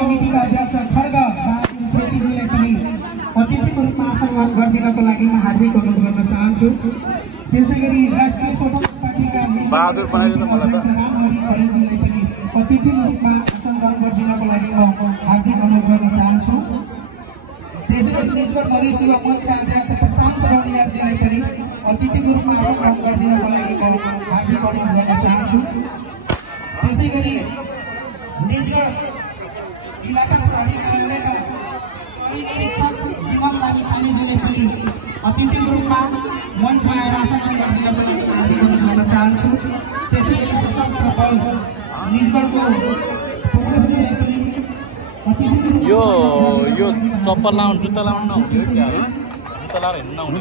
कमिटीका अध्यक्ष खड्ग प्रेमीज्यूलाई पनि अतिथिको रूपमा आसन ग्रहण गरिदिनको लागि म हार्दिक अनुरोध गर्न चाहन्छु। त्यसैगरी राष्ट्रिय स्वतन्त्र पार्टीका बहादुर बनाइदिनु मलाई त खड्गज्यूलाई पनि अतिथिको रूपमा आसन ग्रहण गरिदिनको लागि म हार्दिक अनुरोध गर्न चाहन्छु। त्यसैगरी नेतृत्व मधेसी युवा मञ्चका अध्यक्ष प्रशान्त रौनियाजीलाई पनि अतिथिको रूपमा आसन ग्रहण गरिदिनको लागि म हार्दिक अनुरोध गर्न चाहन्छु। त्यसैगरी नेत्र इलाका प्रहरी कार्यालयका प्रहरी निरीक्षक जीवन लामिछानेजीले पनि अतिथिको रूपमा मञ्चमा आएर आसन ग्रहण गरिदिनको लागि हार्दिक अनुरोध गर्न चाहन्छु। त्यसैगरी सशस्त्र बल निजगढको यो चप्पल लाउनु जुत्ता लाउनु नहुने क्या हो? जुत्ता लाएर हिँड्नु नहुने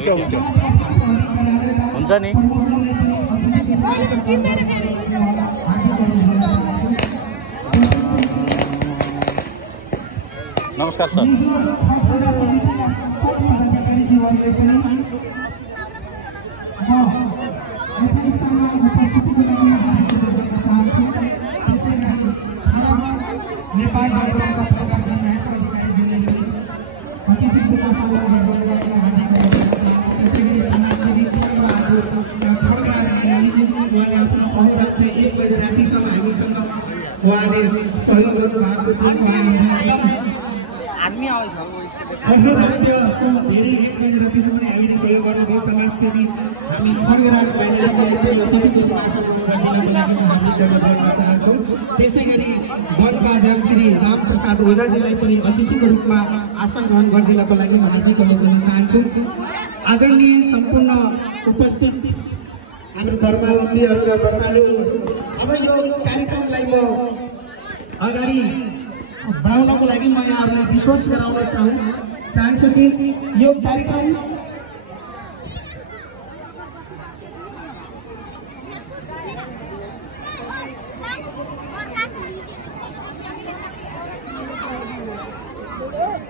हुन्छ नि। नमस्कार सर। उहाँले सहयोग गर्नुभएको थियो। धेरै 1 बजे रातिसम्म हामीले सहयोग गर्नुभयो। समाजसेवी हामी खड्गराज बहिनीले हार्दिक अनुरोध गर्न चाहन्छौँ। त्यसै गरी वनका अध्यक्ष श्री रामप्रसाद ओझाजीलाई पनि अतिथिको रूपमा आसन ग्रहण गरिदिनको लागि म हार्दिक अनुरोध गर्न चाहन्छु। आदरणीय सम्पूर्ण उपस्थित हाम्रो धर्मावलम्बीहरूका व्रतालु, अब यो कार्यक्रमलाई म अगाडि बढाउनको लागि म यहाँहरूलाई विश्वास गराउन चाहन्छु कि यो कार्यक्रम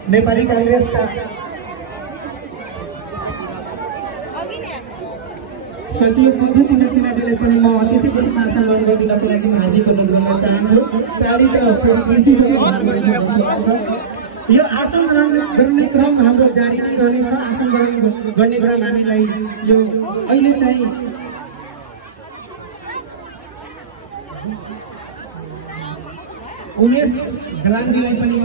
नेपाली कांग्रेसका सचिव मधु पुण्यतिनाजीले पनि म अतिथिको रूपमा आसन ग्रहण गरिदिनको लागि म हार्दिक अनुरोध गर्न चाहन्छु। यो आसन ग्रहण गर्ने क्रम हाम्रो जारी नै रहनेछ। आसन ग्रहण गर्ने क्रम हामीलाई यो अहिले चाहिँ उमेश घलानजीलाई पनि म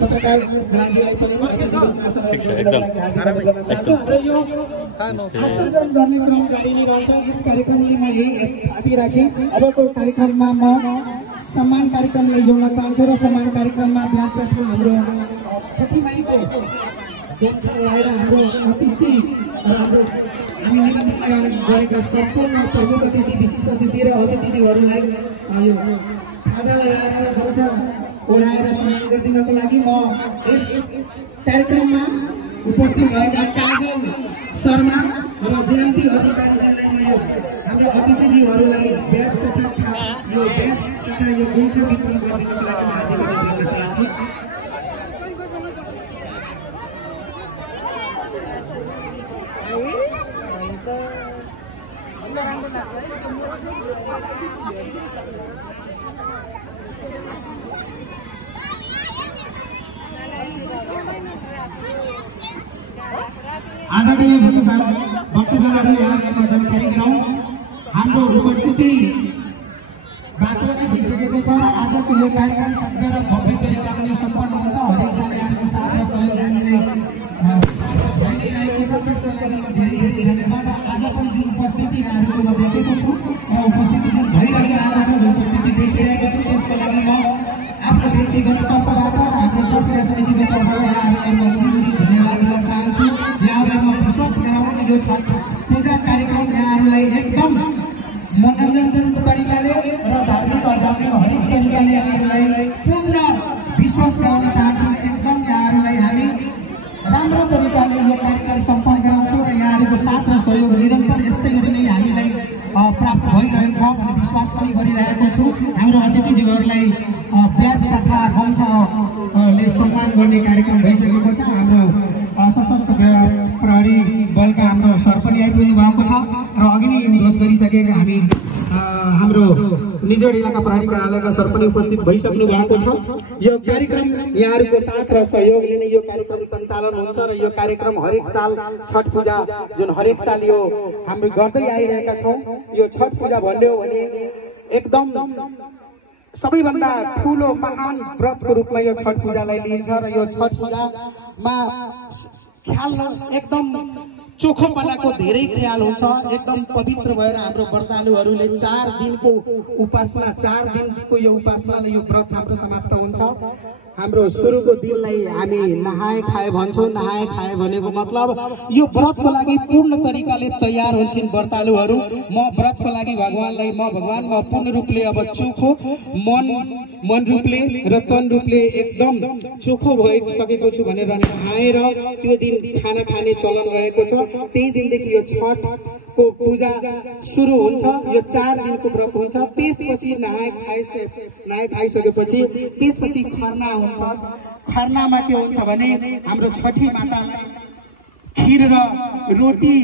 पत्रकार उमेश घलानजीलाई पनि आसन ग्रहण गर्ने क्रम जारी नै रहन्छ। यस कार्यक्रमले म यही आदि राखेँ। अबको कार्यक्रममा म सम्मान कार्यक्रम लैजाउन चाहन्छु र सम्मान कार्यक्रममा व्यासप्रति हाम्रो छठीमाईको आएर हाम्रो अतिथि र हामी निगम गरेका सम्पूर्ण प्रमुख अतिथि, विशिष्ट अतिथि र अतिथिहरूलाई यो खाजालाई आएर गौछ ओढाएर सम्मान गरिदिनको लागि म यस कार्यक्रममा उपस्थित भएका काजल शर्मा र जयन्ती अधिकारीलाई हाम्रो अतिथिहरूलाई ब्याज तथा यो ब्याज तथा यो गुल्छ वितरण गरिदिनको लागि म हार्दिक अनुरोध गर्न चाहन्छु। आदरणीय वक्ताहरूलाई यहाँको जानकारी गराउँ। हाम्रो उपस्थिति वार्तालाई दिइसकेको छ। आजको यो कार्यक्रम सभ्य र भव्य तरिकाले सम्पन्न हुन्छ। हरेक साल यहाँको साथ र सहयोग आज पनि जुन उपस्थिति यहाँहरूको म देखेको छु र उपस्थिति जुन भइरहेको छ, जुन उपस्थिति देखिरहेको छु, त्यसको लागि म आफ्नो व्यक्तिगत तर्फबाट आफ्नो संस्कृति समितिको तर्फबाट यहाँहरूलाई म धन्यवाद दिन चाहन्छु। यहाँहरूलाई म विश्वास गराउँ यो पूजा कार्यक्रम यहाँहरूलाई एकदम मनोरञ्जनको तरिकाले र धार्मिक अध्यात्मिक हरेक तरिकाले यहाँहरूलाई पूर्ण विश्वास गराउन चाहन्छु। एकदम यहाँहरूलाई हामी राम्रो तरिकाले यो कार्यक्रम सम्पन्न गराउँछौँ र यहाँहरूको साथ र सहयोग निरन्तर यस्तै गरी नै हामीलाई प्राप्त भइरहेको भन्ने विश्वास पनि गरिरहेको छु। हाम्रो अतिथिहरूलाई ब्याज तथा गम्छाले सम्मान गर्ने कार्यक्रम भइसकेको छ। हाम्रो सशस्त्र प्रहरी बलका हाम्रो सर पनि आइपुग्नु भएको छ र अघि नै उद्घोष गरिसकेका हामी हाम्रो निजोड इलाका प्रहरी कार्यालयका सर पनि उपस्थित भइसक्नु भएको छ। यो कार्यक्रम यहाँहरुको साथ र सहयोगले नै यो कार्यक्रम सञ्चालन हुन्छ र यो कार्यक्रम हरेक साल छठ पूजा जुन हरेक साल यो हामी गर्दै आइरहेका छौं। यो छठ पूजा भन्ने हो भने एकदम सबैभन्दा ठूलो महान व्रतको रूपमा यो छठ पूजालाई लिइन्छ र यो छठ पूजामा ख्याल एकदम चोखोपनाको धेरै ख्याल हुन्छ। एकदम पवित्र भएर हाम्रो व्रतालुहरूले 4 दिनको उपासना 4 दिनको यो उपासनाले यो व्रत हाम्रो समाप्त हुन्छ। हाम्रो सुरुको दिनलाई हामी नहाए खाए भन्छौं। नहाए खाए भनेको मतलब यो व्रतको लागि पूर्ण तरिकाले तयार हुन्छन् व्रतालुहरू। म व्रतको लागि भगवानलाई म पूर्ण रूपले अब चोखो मन रूपले र तन रूपले एकदम चोखो भइसकेको छु भनेर नहाएर त्यो दिन खाना खाने चलन रहेको छ। त्यही दिनदेखि यो छठ को पूजा सुरु हुन्छ। यो 4 दिनको व्रत हुन्छ। त्यसपछि नहाए खाइसकेपछि त्यसपछि खरना हुन्छ। खरनामा के हुन्छ भने हाम्रो छठी मातालाई खीर र रोटी